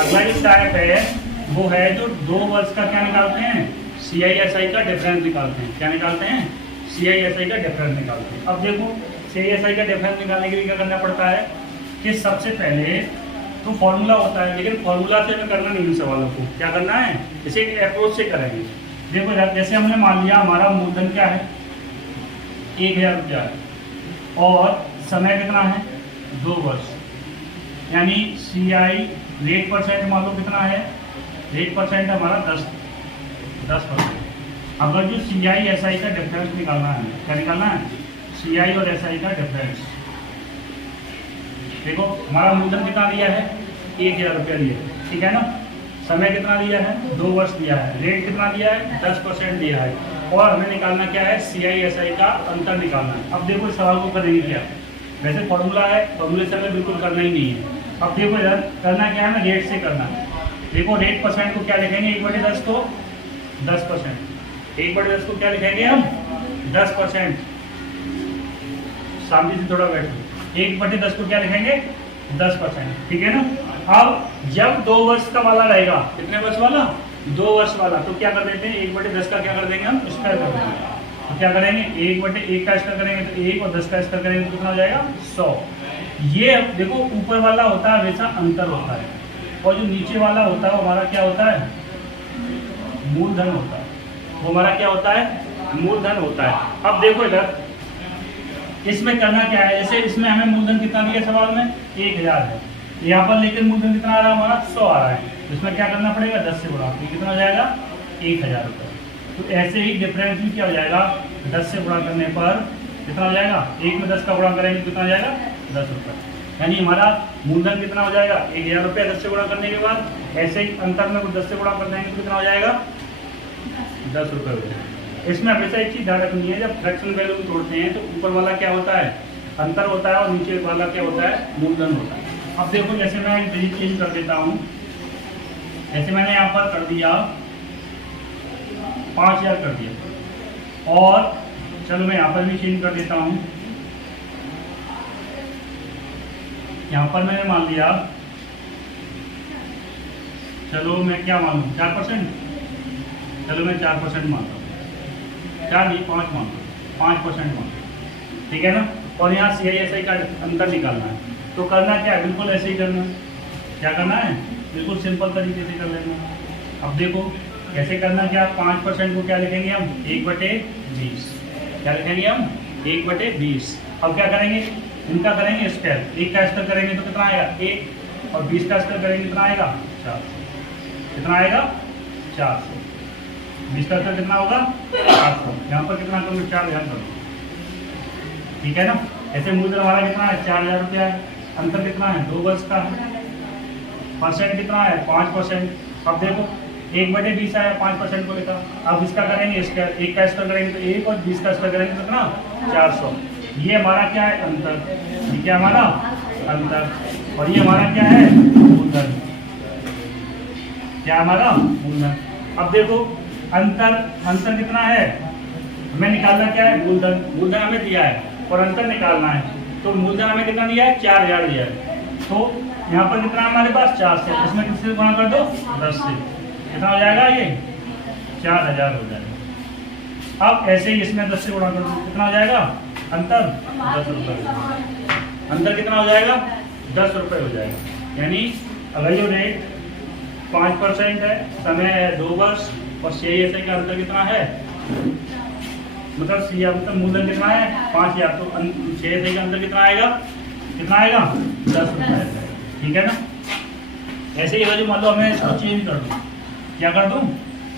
अगला जो टाइप है वो है जो 2 वर्ष का क्या निकालते हैं, CISI का डिफरेंस निकालते हैं। क्या निकालते हैं? CISI का डिफरेंस निकालते हैं। अब देखो CISI का डिफरेंस निकालने के लिए क्या करना पड़ता है कि सबसे पहले तो फॉर्मूला होता है, लेकिन फॉर्मूला से हमें करना नहीं सवालों को। क्या करना है? इसे एक अप्रोच से करेंगे। देखो जैसे हमने मान लिया हमारा मूलधन क्या है, 1000 रुपया है और समय कितना है, 2 वर्ष, यानी CI रेट परसेंट मान लो कितना है, रेट परसेंट हमारा 10%। अगर जो CISI का डिफरेंस निकालना है, क्या निकालना है, CI और SI का डिफरेंस। देखो हमारा मूलधन कितना दिया है, 1000 रुपया दिया है, ठीक है ना। समय कितना दिया है, 2 वर्ष दिया है। रेट कितना दिया है, 10% दिया है। और हमें निकालना क्या है, CISI का अंतर निकालना है। अब देखो इस सवाल को करेंगे क्या, वैसे फॉर्मूला है, फॉर्मूले से हमें बिल्कुल करना ही नहीं है। अब देखो इधर करना क्या है, हमें रेट से करना है। देखो रेट परसेंट को क्या लिखेंगे, 1/10 को 10%। 1/10 को क्या लिखेंगे हम, 10%। सामने से थोड़ा बैठो, 1/10 को क्या लिखेंगे, 10%, ठीक है ना। अब जब 2 वर्ष का वाला रहेगा, कितने वर्ष वाला, 2 वर्ष वाला, तो क्या कर देते हैं, 1/10 का क्या कर देंगे हम, स्क्वायर कर देंगे। तो क्या करेंगे, 1/1 का स्क्वायर करेंगे तो 1 और 10 का स्क्वायर करेंगे तो कितना हो जाएगा, 100। ये देखो ऊपर वाला होता है हमेशा अंतर होता है, और जो नीचे वाला होता है वो हमारा क्या होता है, मूलधन होता है। वो हमारा क्या होता है, मूलधन होता है। अब देखो इधर इसमें करना क्या है, जैसे इसमें हमें मूलधन कितना दिया सवाल में, 1000 है, यहाँ पर लेकिन मूलधन कितना आ रहा है हमारा, 100 आ रहा है। इसमें क्या करना पड़ेगा, 10 से गुणा, तो कितना हो जाएगा, 1000 रुपये। तो ऐसे ही डिफरेंस भी क्या हो जाएगा, 10 से गुणा करने पर कितना हो जाएगा, 1 में 10 का गुणा करेंगे कितना हो जाएगा, 10 रुपये। यानी हमारा मूलधन कितना हो जाएगा, 1000 रुपये 10 से गुणा करने के बाद। ऐसे ही अंतर में 10 से गुणा कर देंगे तो कितना हो जाएगा, 10 रुपये हो जाएगा। इसमें हमेशा एक चीज़ ध्यान रखनी है, जब फ्रैक्शन वैल्यू को तोड़ते हैं तो ऊपर वाला क्या होता है, अंतर होता है, और नीचे वाला क्या होता है, मूलधन होता है। अब देखो जैसे मैं एक डिजिट चेंज कर देता हूँ, जैसे मैंने यहाँ पर कर दिया 5000 कर दिया, और चलो मैं यहाँ पर भी चेंज कर देता हूँ। यहाँ पर मैंने मान लिया, चलो मैं क्या मानूँ, 4%, चलो मैं 4% मानता हूँ, 4 नहीं 5 मानता हूँ, 5% मानता हूँ, ठीक है ना। और यहाँ CISI का अंतर निकालना है, तो करना क्या है, बिल्कुल ऐसे ही करना है। क्या करना है, बिल्कुल सिंपल तरीके से कर लेना। अब देखो कैसे करना, क्या 5% को क्या लिखेंगे हम, 1/20। क्या लिखेंगे हम, 1/20। अब क्या करेंगे, इनका करेंगे स्क्वायर, 1 का स्क्वायर करेंगे तो कितना आएगा 1, और 20 का स्क्वायर करेंगे कितना आएगा 400। कितना आएगा 400। 20 का स्क्वायर कितना होगा 400। यहाँ पर कितना करूँ, 4000 करूँ, ठीक है ना। ऐसे मूलधन हमारा कितना है, 4000 रुपया है। अंतर कितना है, 2 वर्ष का है। परसेंट कितना है, 5%। अब देखो 1/20 आया, 5% को लिखा। अब इसका करेंगे स्क्वायर, 1 का स्क्वायर करेंगे तो 1, और 20 का स्क्वायर करेंगे तो कितना 400। ये हमारा क्या है, अंतर। ये क्या हमारा अंतर, और ये हमारा क्या है, मूलधन। क्या हमारा मूलधन। अब देखो अंतर कितना है, हमें निकालना क्या है, मूलधन। मूलधन हमें दिया है और अंतर निकालना है, तो मूलधन हमें कितना दिया है, 4000 दिया है। तो यहाँ पर कितना हमारे पास 4 से, इसमें किससे गुणा कर दो, 10 से, कितना हो जाएगा, ये 4000 हो जाएगा। अब ऐसे ही इसमें 10 से गुणा कर दो, कितना हो जाएगा, अंतर 10 रुपये। अंतर कितना हो जाएगा, 10 रुपये हो जाएगा। यानी अगर जो रेट 5% है, समय है 2 वर्ष, और CISI का अंतर कितना है, मतलब मूलधन कितना है 5000, तो CISI का अंतर कितना आएगा, 10 रुपये, ठीक है ना। ऐसे ही जो मान लो हमें इसको चेंज कर दूँ, क्या कर दूँ,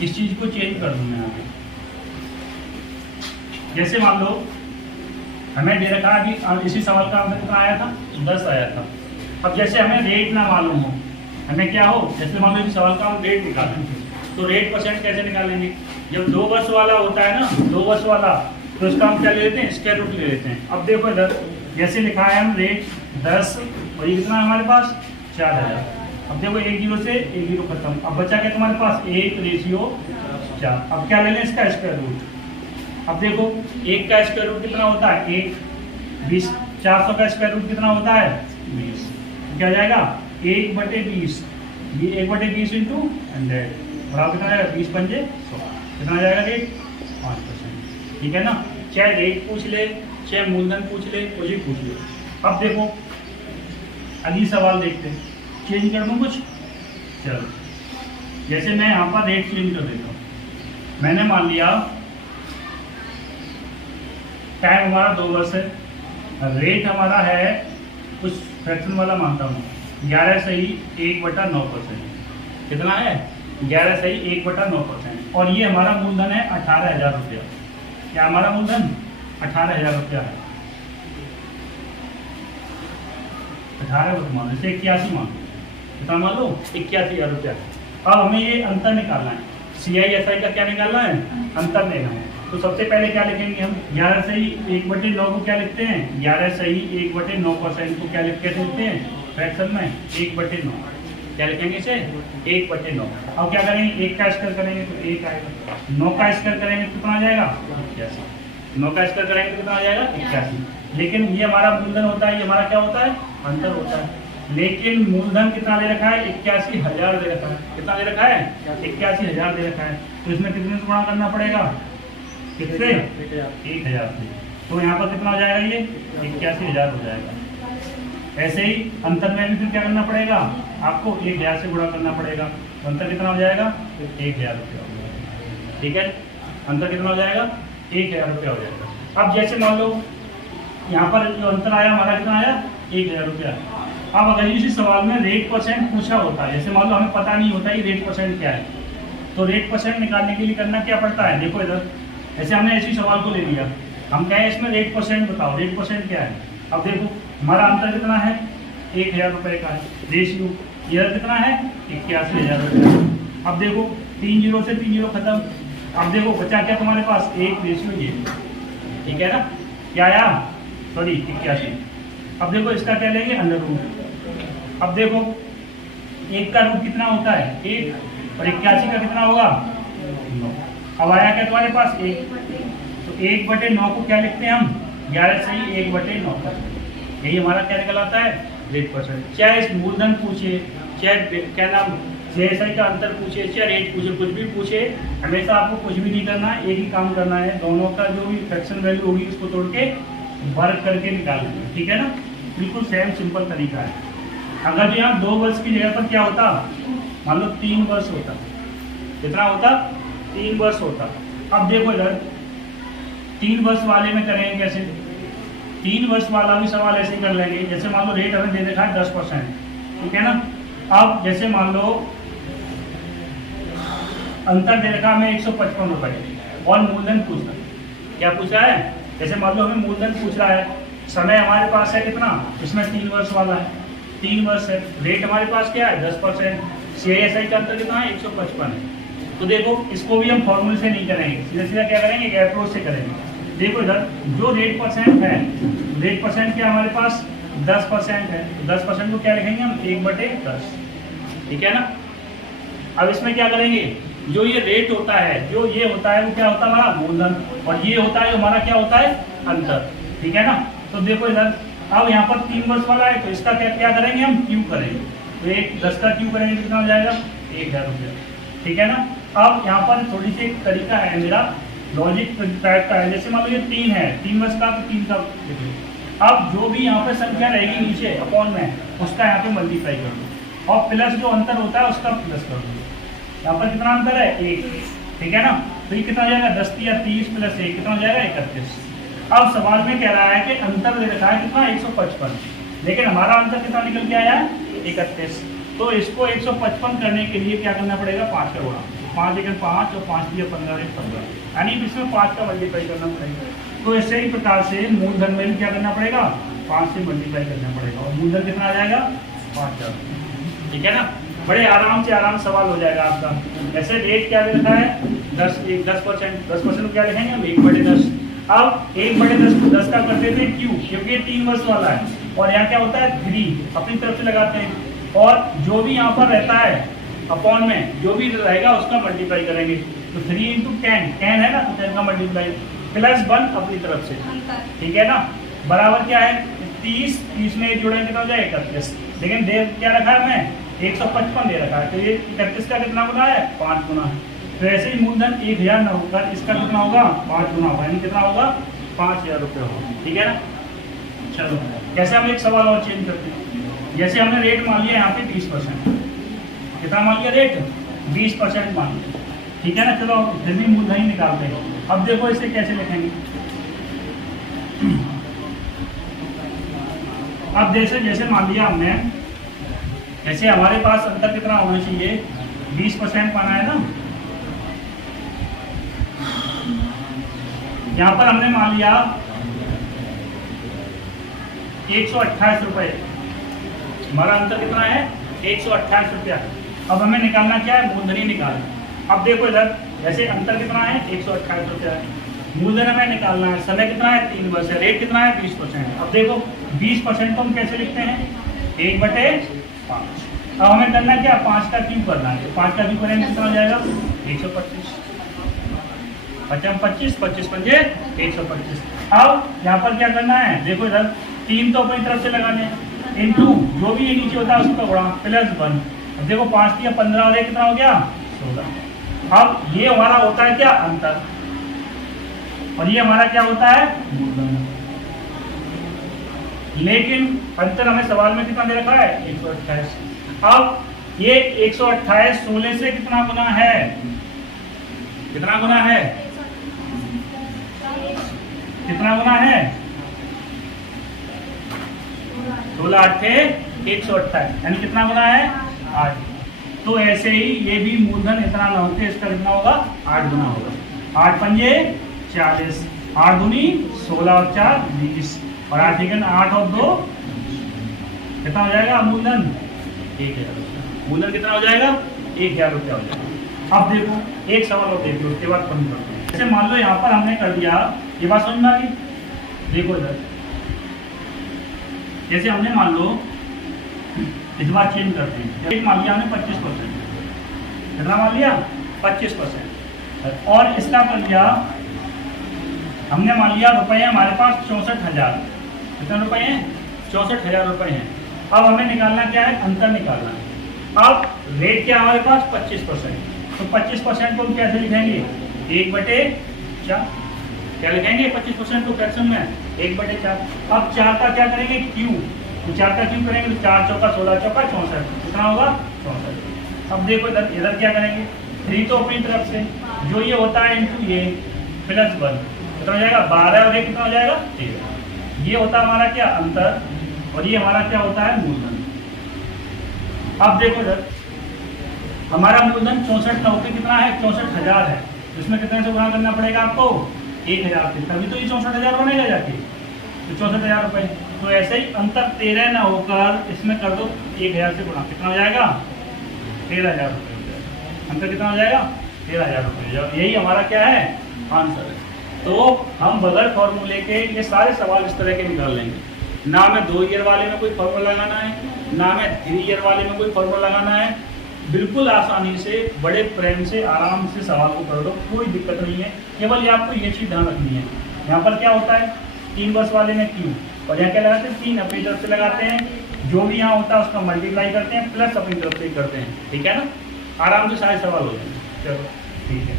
इस चीज़ को चेंज कर दूँ मैं यहाँ पे। जैसे मान लो हमें दे रखा है कि इसी सवाल का आंसर कितना आया था, 10 आया था। अब जैसे हमें रेट ना मालूम हो, हमें क्या हो, जैसे मान लो इस सवाल का हम रेट निकालेंगे, तो रेट परसेंट कैसे निकालेंगे, जब 2 वर्ष वाला होता है ना, 2 वर्ष वाला, तो इसका हम क्या ले लेते हैं, स्क्वायर रूट ले लेते हैं। अब देखो इधर जैसे लिखा है हम रेट 10, और ये कितना है हमारे पास 4000। अब देखो 1 0 से 1 0 खत्म, अब बचा क्या तुम्हारे पास 1/4। अब क्या ले लें, इसका स्क्वायर रूट। अब देखो 1 का स्क्वायर रूट कितना होता है 1, 20, 400 का स्क्वायर रूट कितना होता है 20। क्या हो जाएगा 1/20। ये 1/20 इंटू 100 बराबर कितना आएगा 20 पंजे 100 कितना आ जाएगा रेट 5%। ठीक है ना, चाहे रेट पूछ ले चाहे मूलधन पूछ ले कुछ भी पूछ ले। अब देखो अगली सवाल देखते हैं, चेंज कर दूँ कुछ। चलो जैसे मैं यहाँ पर रेट चेंज कर देता हूँ, मैंने मान लिया टाइम हमारा 2 वर्ष है, रेट हमारा है कुछ फ्रैक्शन वाला मानता हूँ 11 सही 1/9%। कितना है 11 सही 1/9%। और ये हमारा मूलधन है 18,000 रुपया। क्या हमारा मूलधन 18,000 रुपया है। 18 मान लो, इसे 81 मान लो, कितना मान लो 81,000 रुपया। अब हमें ये अंतर निकालना है, CISI का क्या निकालना है, अंतर लेना है। तो सबसे पहले क्या लिखेंगे हम, 11 सही 1/9 को क्या लिखते हैं, 11 सही 1/9% को क्या लिखते हैं फ्रैक्शन में 1/9। क्या लिखेंगे इसे 1/9। अब क्या करेंगे, 1 का स्क्वायर करेंगे तो 1 आएगा, 9 का स्क्वायर करेंगे तो कितना आ जाएगा 81, 9 का स्क्वायर करेंगे तो कितना आ जाएगा 81। लेकिन ये हमारा मूलधन होता है, ये हमारा क्या होता है अंतर होता है। लेकिन मूलधन कितना ले रखा है 81,000 दे रखा है। कितना दे रखा है 81,000 दे रखा है। तो इसमें कितने से गुणा करना पड़ेगा, कितने 1,000 से। तो यहाँ पर कितना हो जाएगा ये 81,000 हो जाएगा। ऐसे ही अंतर में भी फिर क्या करना पड़ेगा, आपको 1,000 से गुणा करना पड़ेगा। तो अंतर कितना हो जाएगा 1,000 रुपया हो जाएगा। ठीक है, अंतर कितना हो जाएगा 1,000 रुपया हो जाएगा। अब जैसे मान लो यहाँ पर जो अंतर आया हमारा कितना आया 1,000 रुपया। अब अगर इसी सवाल में रेट परसेंट पूछा होता है, जैसे मान लो हमें पता नहीं होता ये रेट परसेंट क्या है, तो रेट परसेंट निकालने के लिए करना क्या पड़ता है। देखो इधर ऐसे हमने ऐसी सवाल को ले लिया, हम कहें इसमें रेट परसेंट बताओ, रेट परसेंट क्या है। अब देखो हमारा अंतर कितना है 1,000 रुपये का है, रेशियो इधर कितना है 81,000 रुपये। अब देखो 3 जीरो से 3 जीरो खत्म। अब देखो बचा क्या तुम्हारे पास, एक रेशियो ये, ठीक है ना, क्या आया सॉरी 81। अब देखो इसका क्या लेंगे अंडर रूट। अब देखो 1 का रूट कितना होता है 1, और 81 का कितना होगा 9। अब आया क्या तुम्हारे पास 1, तो 1/9 को क्या लिखते हैं हम 11 सही 1/9%। यही हमारा क्या निकल आता है रेट परसेंट। चाहे इस मूलधन पूछे, चाहे क्या नाम CISI का अंतर पूछे, चाहे रेट पूछे, कुछ भी पूछे, हमेशा आपको कुछ भी नहीं करना है, एक ही काम करना है, दोनों का जो भी फ्रैक्शन वैल्यू होगी उसको तोड़ के वर्क करके निकाल लेंगे। ठीक है ना, बिल्कुल सेम सिंपल तरीका है। अगर जो यहाँ 2 वर्ष की जगह पर क्या होता, मान लो 3 वर्ष होता, कितना होता 3 वर्ष होता। अब देखो इधर 3 वर्ष वाले में करेंगे कैसे, 3 वर्ष वाला भी सवाल ऐसे कर लेंगे। जैसे मान लो रेट हमें दे देखा है 10%, ठीक है ना। अब जैसे मान लो अंतर दे रखा हमें 155 रुपये और मूलधन पूछना, क्या पूछा है, जैसे मान लो हमें मूलधन पूछ रहा है, समय हमारे पास है कितना, इसमें 3 वर्ष वाला है, 3 वर्ष है, रेट हमारे पास क्या है 10%, CISI का अंतर कितना है 155 है। तो देखो इसको भी हम फॉर्मूले से नहीं करेंगे, सीधा सीधा क्या करेंगे अप्रोच से करेंगे। देखो इधर जो रेट परसेंट है, रेट परसेंट क्या हमारे पास 10% है, 10% को क्या लिखेंगे हम 1/10, ठीक है ना। अब इसमें क्या करेंगे, जो ये रेट होता है, जो ये होता है वो क्या होता है हमारा मूलधन, और ये होता है हमारा क्या होता है अंतर, ठीक है ना। तो देखो इधर अब यहाँ पर 3 वर्ष वाला है, तो इसका क्या करेंगे हम क्यू करेंगे, तो 10 का क्यू करेंगे कितना हो जाएगा 1,000 रुपया, ठीक है ना। अब यहाँ पर थोड़ी सी एक तरीका है मेरा, लॉजिक टाइप का है। जैसे मान लो ये 3 है, 3 वर्ष का तो 3 का देखिए। अब जो भी यहाँ पे संख्या रहेगी नीचे अपॉन में, उसका यहाँ पे मल्टीप्लाई कर दो, और प्लस जो अंतर होता है उसका प्लस कर दो। यहाँ पर कितना अंतर है 1, ठीक है ना। तो ये कितना हो जाएगा 10 या 30 + 1 कितना हो जाएगा 31। अब सवाल में कह रहा है कि अंतर दे रखा है कितना 155, लेकिन हमारा अंतर कितना निकल के आया 31। तो इसको 155 करने के लिए क्या करना पड़ेगा 5 का गुणा, 5 × 5 और 5 × 15 = 15, यानी इसमें 5 का मल्टीप्लाई करना पड़ेगा। तो इसी ही प्रकार से मूलधन में भी क्या करना पड़ेगा 5 से मल्टीप्लाई करना पड़ेगा, और मूलधन कितना आ जाएगा 5,000, ठीक है ना। बड़े आराम से सवाल हो जाएगा आपका। ऐसे रेट क्या लिखा है 10%, 10% क्या लिखेंगे हम 1/10। अब 1/10 को 10 का कर देते हैं क्यू, क्योंकि ये 3 वर्ष वाला है, और यहाँ क्या होता है 3 अपनी तरफ से लगाते हैं, और जो भी यहाँ पर रहता है अपॉन में जो भी रहेगा उसका मल्टीप्लाई करेंगे। तो 3 × 10, 10 है ना, तो 10 का मल्टीप्लाई +1 अपनी तरफ से, ठीक है ना, बराबर क्या है 30 में 1 जोड़ेंगे तो हो जाएगा 31। लेकिन देर क्या रखा है हमने 155 दे रखा है, तो ये 31 का कितना गुना है? 5 गुना है। तो ऐसे ही मूलधन 1000 न होकर इसका कितना होगा? 5 गुना होगा, यानी कितना होगा? 5000 रुपये होगा। ठीक है ना। चलो कैसे हम एक सवाल और चेंज करते हैं। जैसे हमने रेट मान लिया यहाँ पे 20%, कितना मान लिया रेट? 20% मान लिया। ठीक है ना। चलो फिर भी मूलधन ही निकालते हैं। अब देखो इसे कैसे लिखेंगे। अब जैसे मान लिया हमने, जैसे हमारे पास अंतर कितना होना चाहिए? 20% पाना है ना। यहाँ पर हमने मान लिया 128 रुपये, हमारा अंतर कितना है? 128 रुपया। अब हमें निकालना क्या है? मूलधन ही निकालना। अब देखो इधर, जैसे अंतर कितना है? 128 रुपया है, मूलधन हमें निकालना है, समय कितना है? 3 वर्ष है, रेट कितना है? 20%। अब देखो 20% को हम कैसे लिखते हैं? 1/5। अब हमें करना क्या? 5 का क्यूब करना है। 5 का क्यूब करेंगे कितना हो जाएगा? 125। 5 25, 25 पंजे 125। अब यहाँ पर क्या करना है? देखो इधर 3 तो अपनी तरफ से लगाने हैं, इंटू जो भी ये नीचे होता है उसका गुणा +1। अब देखो 5 दिया 15 और 1 कितना हो गया? 16। अब ये हमारा होता है क्या? अंतर, और ये हमारा क्या होता है? मूलधन। लेकिन अंतर हमें सवाल में कितना दे रखा है? 128। अब ये 128 16 से कितना गुना है? कितना गुना है? कितना गुना है? 16 8 128, यानी कितना गुना है? 8। तो ऐसे ही ये भी मूलधन इतना ना होते, इसका कितना होगा? 8 गुना होगा। 8 पंजे 40, 8 दूनी 16 और 4 20, और 8 ठीक है ना, 8 और 2 कितना हो जाएगा? मूलधन 1000 रुपया। मूलधन कितना हो जाएगा? 1000 रुपया हो जाएगा। अब देखो एक सवाल और देखिए, उसके बाद बंद करते हैं। जैसे मान लो यहाँ पर हमने कर दिया, ये बात समझ में आ गई? देखो इधर, जैसे हमने मान लो इस बार चेंज करते हैं, एक मान लिया हमने 25%, कितना मान लिया? 25%। और इसका कर लिया हमने, मान लिया रुपए हमारे पास 64,000। कितने रुपए हैं? 64,000 रुपए हैं। अब हमें निकालना क्या है? अंतर निकालना है। अब रेट क्या हमारे पास? 25%। तो 25% को हम कैसे लिखेंगे? 1/4। क्या लिखेंगे 25% को फ्रैक्शन में? 1/4। अब 4 का क्या करेंगे? क्यू। तो 4 का क्यू करेंगे तो 4 चौका 16 चौका 64, कितना होगा? 64। अब देखो इधर क्या करेंगे? 3 तो अपनी तरफ से, जो ये होता है इंटू ये +1, कितना हो जाएगा? 12 और 1 कितना हो जाएगा? 13। ये होता है हमारा क्या? अंतर, और ये हमारा क्या होता है? मूलधन। अब देखो इधर हमारा मूलधन 64 ना होकर कितना है? 64,000 है। इसमें कितने से गुणा करना पड़ेगा आपको? 1000 से, तभी तो ये 64,000 बनेगा जाके, तो 64,000 रुपए। तो ऐसे ही अंतर 13 ना होकर इसमें कर दो 1000 से गुणा, कितना हो जाएगा? 13,000 रुपये हो जाएगा। अंतर कितना हो जाएगा? 13,000 रुपये। यही हमारा क्या है? आंसर है। तो हम बगैर फॉर्मूले के ये सारे सवाल इस तरह के निकाल लेंगे। ना हमें 2 ईयर वाले में कोई फॉर्मूला लगाना है, ना हमें 3 ईयर वाले में कोई फॉर्मूला लगाना है। बिल्कुल आसानी से, बड़े प्रेम से, आराम से सवाल को कर दो, कोई दिक्कत नहीं है। केवल ये आपको ये चीज़ ध्यान रखनी है, यहाँ पर क्या होता है? 3 वर्ष वाले में क्यू, और यहाँ क्या लगाते हैं? 3 अपनी तरफ से लगाते हैं, जो भी यहाँ होता है उसका मल्टीप्लाई करते हैं, प्लस अपनी तरफ से करते हैं। ठीक है ना। आराम से सारे सवाल हो जाएंगे। चलो ठीक है।